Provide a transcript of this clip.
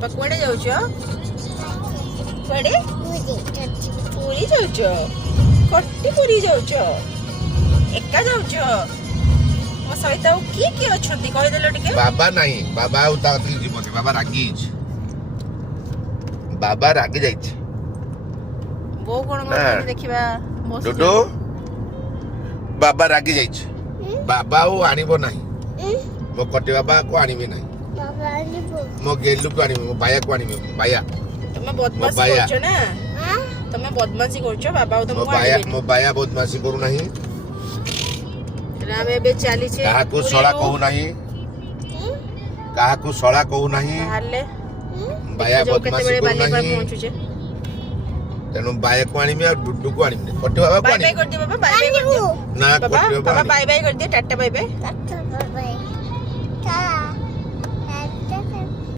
ବାପା କୁଆଡେ ଯାଉଛ? କୁଆଡେ? ପୁରୀ ଯାଉଛ? କଟି ପୁରୀ ଯାଉଛ? ଏକା ଯାଉଛ? ମୋ ସହିତ ଆଉ କିଏ ଅଛନ୍ତି କହିଦେଲ ଟିକେ? ବାବା ନାହିଁ, ବାବା ଆଉ ତା କତିକି ଯିବନି, ବାବା ରାଗି ଯାଇଛି। ବାବା ରାଗି ଯାଇଛି। ବୋଉ କଣ କରୁଛନ୍ତି ଦେଖିବା। ଡୁଡୁ ବାବା ରାଗି ଯାଇଛି। ବାବା ଆଉ ଆଣିବ ନାହିଁ। ମୋ କଟି ବାବାକୁ ଆଣିବି ନାହିଁ। ମୋ ଗେଲୁକୁ ଆଣିବି, ମୋ ବାୟାକୁ ଆଣିବି। ବାୟା ତମେ ବଦମାସି କରୁଛ ନା? ତମେ ବଦମାସି କରୁଛ। ବାବା ଆଉ ତମକୁ ଆଣିବେନି। ମୋ ବାୟା ବଦମାସି କରୁନାହିଁ। ଆମେ ଏବେ ଚାଲିଛେ କାହାକୁ ଶଳା କହୁନାହିଁ, କାହାକୁ ଶଳା କହୁନାହିଁ। ବାହାରିଲେ ବାୟା ବଦମାସି କରୁନାହିଁ। ପହଞ୍ଚୁଛେ। ତେଣୁ ବାୟାକୁ ଆଣିବି ଆଉ ଡୁଡୁକୁ ଆଣିବି। କଟି ବାବାକୁ ବାଇ ବାଇ ଆଣିବି କରିଦିଅ ବାବା, ବାଇ ବାଇ କରିଦିଅ। ନା। ବାବା କଟି ବାବା ବାବା ବାଇ ବାଇ କରିଦିଅ, ଟାଟା ବାଇ ବାଇ।